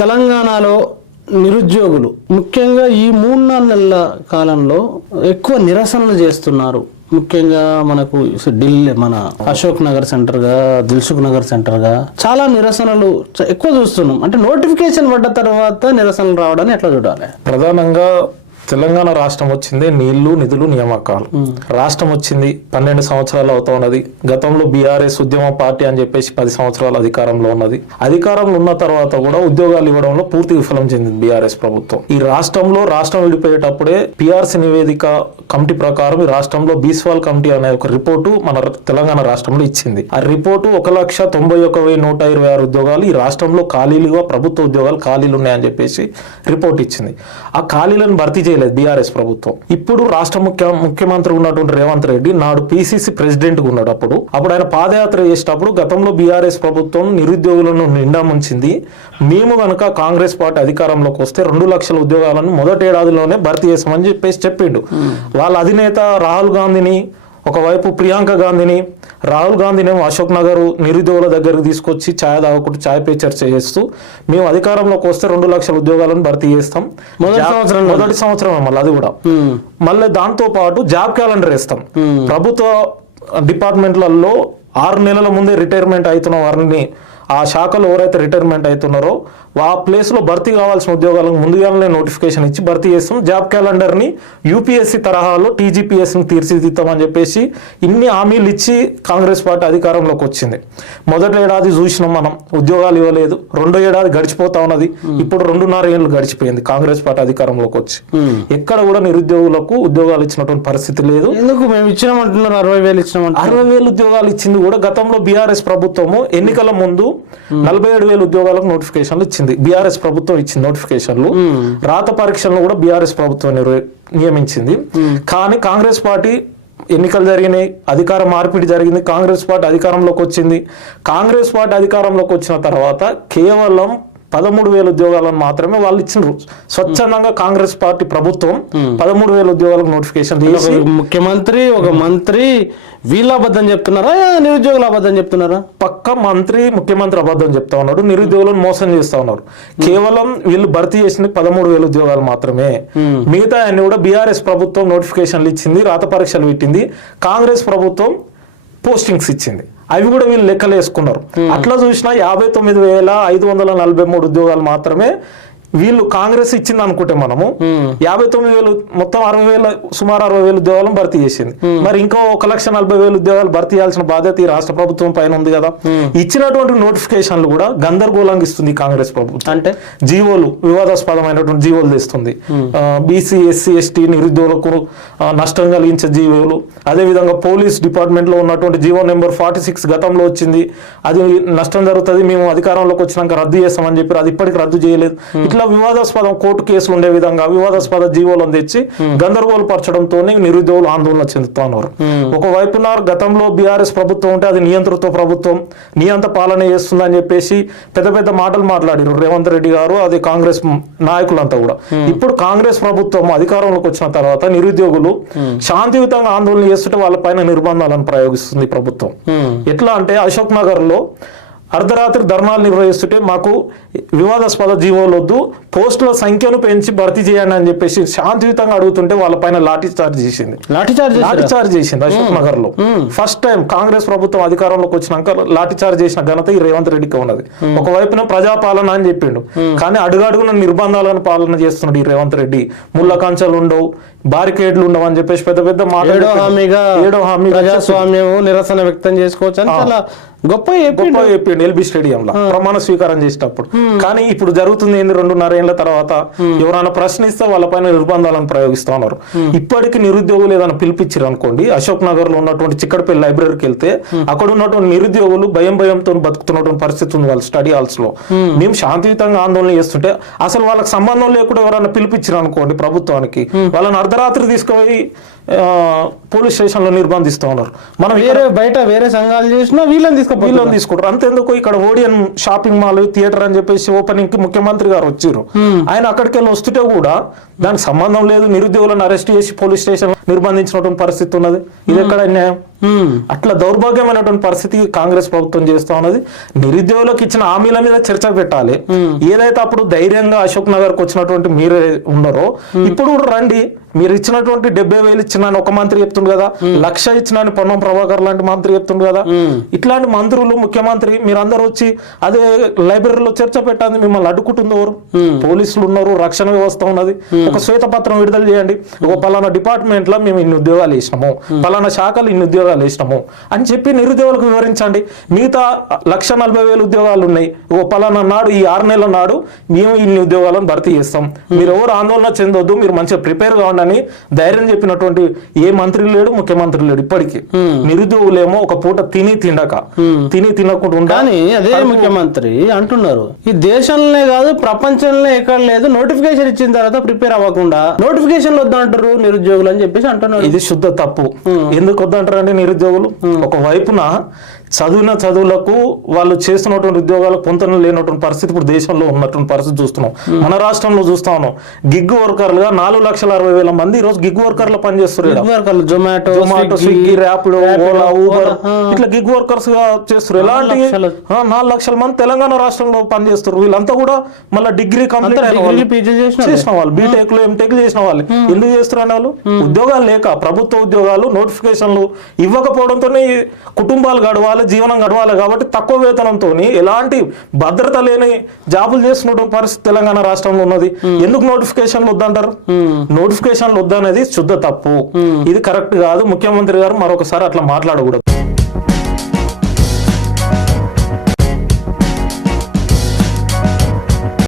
తెలంగాణలో నిరుద్యోగులు ముఖ్యంగా ఈ 3-4 నెలల కాలంలో ఎక్కువ నిరసనలు చేస్తున్నారు. ముఖ్యంగా మనకు ఢిల్లీ, మన అశోక్ నగర్ సెంటర్గా, దిల్సుఖ్ నగర్ సెంటర్గా చాలా నిరసనలు ఎక్కువ చూస్తున్నాం. అంటే నోటిఫికేషన్ పడ్డ తర్వాత నిరసనలు రావడాన్ని ఎట్లా చూడాలి? ప్రధానంగా తెలంగాణ రాష్ట్రం వచ్చింది నీళ్లు, నిధులు, నియామకాలు. రాష్ట్రం వచ్చింది 12 సంవత్సరాలు అవుతా ఉన్నది. గతంలో బీఆర్ఎస్ ఉద్యమ పార్టీ అని చెప్పేసి 10 సంవత్సరాలు అధికారంలో ఉన్నది. అధికారంలో ఉన్న తర్వాత కూడా ఉద్యోగాలు ఇవ్వడంలో పూర్తి విఫలం చెందింది బీఆర్ఎస్ ప్రభుత్వం. ఈ రాష్ట్రం విడిపోయేటప్పుడే పిఆర్సీ నివేదిక కమిటీ ప్రకారం ఈ రాష్ట్రంలో బీస్వాల్ కమిటీ అనే ఒక రిపోర్టు మన తెలంగాణ రాష్ట్రంలో ఇచ్చింది. ఆ రిపోర్టు 1,91,126 ఉద్యోగాలు ఈ రాష్ట్రంలో ఖాళీలుగా, ప్రభుత్వ ఉద్యోగాలు ఖాళీలు ఉన్నాయని చెప్పేసి రిపోర్ట్ ఇచ్చింది. ఆ ఖాళీలను భర్తీ చేయలేదు బీఆర్ఎస్ ప్రభుత్వం. ఇప్పుడు రాష్ట్ర ముఖ్యమంత్రి ఉన్నటువంటి రేవంత్ రెడ్డి నాడు పిసిసి ప్రెసిడెంట్ గా ఉన్నాడు. అప్పుడు ఆయన పాదయాత్ర చేసేటప్పుడు గతంలో బీఆర్ఎస్ ప్రభుత్వం నిరుద్యోగులను నిండా ముంచింది. మేము కనుక కాంగ్రెస్ పార్టీ అధికారంలోకి వస్తే 2 లక్షల ఉద్యోగాలను మొదటి ఏడాదిలోనే భర్తీ చేస్తామని చెప్పేసి చెప్పిండు. వాళ్ళ అధినేత రాహుల్ గాంధీని, ఒకవైపు ప్రియాంక గాంధీని, రాహుల్ గాంధీనేమో అశోక్ నగర్ నిరుద్యోగుల దగ్గరకు తీసుకొచ్చి ఛాయ్ తాగకుండా ఛాయ్ పే చర్చ చేస్తూ మేము అధికారంలోకి వస్తే 2 లక్షల ఉద్యోగాలను భర్తీ చేస్తాం మొదటి సంవత్సరం మళ్ళీ అది కూడా. మళ్ళీ దాంతో పాటు జాబ్ క్యాలెండర్ వేస్తాం. ప్రభుత్వ డిపార్ట్మెంట్లలో 6 నెలల ముందే రిటైర్మెంట్ అవుతున్న వారిని, ఆ శాఖలో ఎవరైతే రిటైర్మెంట్ అవుతున్నారో ఆ ప్లేస్లో భర్తీ కావాల్సిన ఉద్యోగాలకు ముందుగానే నోటిఫికేషన్ ఇచ్చి భర్తీ చేస్తాం. జాబ్ క్యాలెండర్ని యూపీఎస్సీ తరహాలో టీజీపీఎస్సీని తీర్చిదిద్దామని చెప్పేసి ఇన్ని హామీలు ఇచ్చి కాంగ్రెస్ పార్టీ అధికారంలోకి వచ్చింది. మొదటి ఏడాది చూసినాం మనం, ఉద్యోగాలు ఇవ్వలేదు. 2వ ఏడాది గడిచిపోతా ఉన్నది. ఇప్పుడు 2.5 ఏళ్ళు గడిచిపోయింది కాంగ్రెస్ పార్టీ అధికారంలోకి వచ్చి. ఎక్కడ కూడా నిరుద్యోగులకు ఉద్యోగాలు ఇచ్చినటువంటి పరిస్థితి లేదు. ఎందుకు మేము ఇచ్చినామంటున్నారు? 60,000 ఇచ్చినామంటే 60,000 ఉద్యోగాలు ఇచ్చింది కూడా గతంలో బీఆర్ఎస్ ప్రభుత్వము ఎన్నికల ముందు 47,000 ఉద్యోగాలకు నోటిఫికేషన్లు ఇచ్చింది. బీఆర్ఎస్ ప్రభుత్వం ఇచ్చింది నోటిఫికేషన్లు. రాత పరీక్షలను కూడా బీఆర్ఎస్ ప్రభుత్వం నియమించింది. కానీ కాంగ్రెస్ పార్టీ ఎన్నికలు జరిగినాయి, అధికార మార్పిడి జరిగింది, కాంగ్రెస్ పార్టీ అధికారంలోకి వచ్చింది. కాంగ్రెస్ పార్టీ అధికారంలోకి వచ్చిన తర్వాత కేవలం 13,000 ఉద్యోగాలను మాత్రమే వాళ్ళు ఇచ్చినారు. స్వచ్ఛందంగా కాంగ్రెస్ పార్టీ ప్రభుత్వం 13,000 ఉద్యోగాలకు నోటిఫికేషన్ చేసి, ముఖ్యమంత్రి, ఒక మంత్రి వీళ్ళ అబద్ధం చెప్తున్నారా, నిరుద్యోగుల అబద్ధం చెప్తున్నారా? పక్క ముఖ్యమంత్రి అబద్ధం చెప్తా ఉన్నాడు, నిరుద్యోగులను మోసం చేస్తా ఉన్నారు. కేవలం వీళ్ళు భర్తీ చేసింది 13,000 ఉద్యోగాలు మాత్రమే. మిగతా అన్ని కూడా బీఆర్ఎస్ ప్రభుత్వం నోటిఫికేషన్లు ఇచ్చింది, రాత పరీక్షలు పెట్టింది. కాంగ్రెస్ ప్రభుత్వం పోస్టింగ్స్ ఇచ్చింది, అవి కూడా వీళ్ళు లెక్కలు వేసుకున్నారు. అట్లా చూసినా 59,543 ఉద్యోగాలు మాత్రమే వీళ్ళు కాంగ్రెస్ ఇచ్చింది అనుకుంటే మనము 59,000 మొత్తం 60,000 సుమారు 60,000 ఉద్యోగాలను భర్తీ చేసింది. మరి ఇంకో 1,40,000 ఉద్యోగాలు భర్తీ చేయాల్సిన బాధ్యత ఈ రాష్ట్ర ప్రభుత్వం పైన ఉంది కదా. ఇచ్చినటువంటి నోటిఫికేషన్లు కూడా గందరగోళంగా ఇస్తుంది కాంగ్రెస్ ప్రభుత్వం. అంటే జీవోలు, వివాదాస్పదమైనటువంటి జీవోలు తెస్తుంది. బీసీ, ఎస్సీ, ఎస్టీ నిరుద్యోగులకు నష్టం కలిగించే జీవోలు. అదేవిధంగా పోలీస్ డిపార్ట్మెంట్ లో ఉన్నటువంటి జీవో నెంబర్ 46 గతంలో వచ్చింది, అది నష్టం జరుగుతుంది, మేము అధికారంలోకి వచ్చినాక రద్దు చేస్తామని చెప్పి అది ఇప్పటికి రద్దు చేయలేదు. ఇట్లా వివాదాస్పదం కోర్టు కేసులు ఉండే విధంగా వివాదాస్పద జీవోలను తెచ్చి గందరగోళ పరచడంతో నిరుద్యోగులు ఆందోళన చెందుతున్నారు. ఒకవైపున గతంలో బీఆర్ఎస్ ప్రభుత్వం ఉంటే అది నియంత్రిత ప్రభుత్వం, నియంత్ర పాలన చేస్తుందని చెప్పేసి పెద్ద పెద్ద మాటలు మాట్లాడారు రేవంత్ రెడ్డి గారు, అది కాంగ్రెస్ నాయకులంతా కూడా. ఇప్పుడు కాంగ్రెస్ ప్రభుత్వం అధికారంలోకి వచ్చిన తర్వాత నిరుద్యోగులు శాంతియుతంగా ఆందోళన చేస్తుంటే వాళ్ళ పైన నిర్బంధాలను ప్రయోగిస్తుంది ప్రభుత్వం. ఎట్లా అంటే అశోక్ నగర్ లో అర్ధరాత్రి ధర్నాలు నిర్వహిస్తుంటే మాకు వివాదాస్పద జీవోలు వద్దు, పోస్టుల సంఖ్యను పెంచి భర్తీ చేయండి అని చెప్పేసి శాంతియుతంగా అడుగుతుంటే వాళ్ళ పైన లాఠీ చార్జ్ చేసింది అశోక్ నగర్ లో. ఫస్ట్ టైం కాంగ్రెస్ ప్రభుత్వం అధికారంలోకి వచ్చినాక లాఠీ చార్జ్ చేసిన ఘనత ఈ రేవంత్ రెడ్డికి ఉన్నది. ఒకవైపున ప్రజాపాలన అని చెప్పిండు, కానీ అడుగడుగున నిర్బంధాలను పాలన చేస్తున్నాడు ఈ రేవంత్ రెడ్డి. ముళ్ళ కంచెలు ఉండవు, బారికేడ్లు ఉండవు అని చెప్పేసి పెద్ద పెద్ద మాటలు, ఏడో హామీ ప్రజాస్వామ్యం నిరసన వ్యక్తం చేసుకోవచ్చు గొప్ప చెప్పిండు ఎల్బీ స్టేడియంలో ప్రమాణ స్వీకారం చేసేటప్పుడు. కానీ ఇప్పుడు జరుగుతుంది ఏంది, 2.5 ఏళ్ల తర్వాత ఎవరైనా ప్రశ్నిస్తే వాళ్ళ పైన నిర్బంధాలను ప్రయోగిస్తా ఉన్నారు. ఇప్పటికీ నిరుద్యోగులు ఏదైనా పిలిపించారు అనుకోండి, అశోక్ నగర్ లో ఉన్నటువంటి చిక్కడపల్లి లైబ్రరీకి వెళ్తే అక్కడ ఉన్నటువంటి నిరుద్యోగులు భయంతో బతుకుతున్నటువంటి పరిస్థితి ఉంది వాళ్ళ స్టడీ హాల్స్ లో. మేము శాంతియుతంగా ఆందోళన చేస్తుంటే అసలు వాళ్ళకి సంబంధం లేకుండా ఎవరైనా పిలిపించారు అనుకోండి ప్రభుత్వానికి, వాళ్ళని అర్ధరాత్రి తీసుకుపోయి పోలీస్ స్టేషన్ లో నిర్బంధిస్తూ ఉన్నారు. మనం బయట వేరే సంఘాలు చేసినా వీళ్ళని తీసుకుంటారు. అంతేందుకు ఇక్కడ ఓడియన్ షాపింగ్ మాల్, థియేటర్ అని చెప్పేసి ఓపెనింగ్ కి ముఖ్యమంత్రి గారు వచ్చారు. ఆయన అక్కడికి వెళ్ళి వస్తుంటే కూడా దానికి సంబంధం లేదు, నిరుద్యోగులను అరెస్ట్ చేసి పోలీస్ స్టేషన్ నిర్బంధించినటువంటి పరిస్థితి ఉన్నది. ఇది ఎక్కడ న్యాయం? అట్లా దౌర్భాగ్యమైనటువంటి పరిస్థితి కాంగ్రెస్ ప్రభుత్వం చేస్తా ఉన్నది. నిరుద్యోగులకు ఇచ్చిన హామీల మీద చర్చ పెట్టాలి. ఏదైతే అప్పుడు ధైర్యంగా అశోక్ నగర్ కు వచ్చినటువంటి మీరే ఉన్నారో ఇప్పుడు కూడా రండి. మీరు ఇచ్చినటువంటి 70,000 ఇచ్చిన ఒక మంత్రి చెప్తుండు కదా, 1,00,000 ఇచ్చిన పొన్నం ప్రభాకర్ లాంటి మంత్రి చెప్తుండు కదా. ఇట్లాంటి మంత్రులు ముఖ్యమంత్రి మీరందరూ వచ్చి అదే లైబ్రరీలో చర్చ పెట్టండి. మిమ్మల్ని అడ్డుకుంటుంది ఎవరు? పోలీసులు ఉన్నారు, రక్షణ వ్యవస్థ ఉన్నది. ఒక శ్వేతపత్రం విడుదల చేయండి. ఒక పలానా డిపార్ట్మెంట్ లో మేము ఇన్ని ఉద్యోగాలు వేసినాము, పలానా శాఖలు ఇన్ని ఉద్యోగాలు వేసినాము అని చెప్పి నిరుద్యోగులకు వివరించండి. మిగతా 1,40,000 ఉద్యోగాలు ఉన్నాయి, ఓ పలానా నాడు ఈ 6 నెలల నాడు మేము ఇన్ని ఉద్యోగాలను భర్తీ చేస్తాం, మీరు ఎవరు ఆందోళన చెందొద్దు, మీరు మంచిగా ప్రిపేర్ కావండి అని ధైర్యం చెప్పినటువంటి ఏ మంత్రి లేడు, ముఖ్యమంత్రి లేడు. ఇప్పటికీ నిరుద్యోగులేమో ఒక పూట తినకుండా కానీ అదే ముఖ్యమంత్రి అంటున్నారు ఈ దేశంలోనే కాదు ప్రపంచంలో ఎక్కడ లేదు, నోటిఫికేషన్ ఇచ్చిన తర్వాత ప్రిపేర్ అవ్వకుండా నోటిఫికేషన్ వద్దంటారు నిరుద్యోగులు అని చెప్పేసి అంటున్నారు. ఇది శుద్ధ తప్పు. ఎందుకు వద్దంటారంటే నిరుద్యోగులు ఒక వైపున చదువులకు వాళ్ళు చేస్తున్నటువంటి ఉద్యోగాలకు పొంతన లేనటువంటి పరిస్థితి ఇప్పుడు దేశంలో ఉన్నటువంటి పరిస్థితి చూస్తున్నాం. మన రాష్ట్రంలో చూస్తా ఉన్నాం. గిగ్ వర్కర్లుగా 4,60,000 మంది ఈ రోజు గిగ్ వర్కర్లు పనిచేస్తున్నారు. జొమాటో, స్విగ్గీ, ర్యాపిడో, ఓలా, ఊబర్ ఇట్లా గిగ్ వర్కర్స్ గా చేస్తారు. ఎలాంటి 4 లక్షల మంది తెలంగాణ రాష్ట్రంలో పనిచేస్తారు. వీళ్ళంతా కూడా మళ్ళీ డిగ్రీ కంప్లీట్ అయిన వాళ్ళు, బీటెక్ లో ఎంటెక్ చేసిన వాళ్ళు. ఎందుకు చేస్తున్నారు వాళ్ళు? ఉద్యోగాలు లేక, ప్రభుత్వ ఉద్యోగాలు నోటిఫికేషన్లు ఇవ్వకపోవడంతో కుటుంబాలు గడవాలి, జీవనం గడవాలి. కాబట్టి తక్కువ వేతనంతో ఎలాంటి భద్రత లేని జాబులు చేస్తున్నటువంటి పరిస్థితి తెలంగాణ రాష్ట్రంలో ఉన్నది. ఎందుకు నోటిఫికేషన్లు వద్దంటారు? నోటిఫికేషన్లు వద్దనేది శుద్ధ తప్పు. ఇది కరెక్ట్ కాదు. ముఖ్యమంత్రి గారు మరొకసారి అట్లా మాట్లాడకూడదు.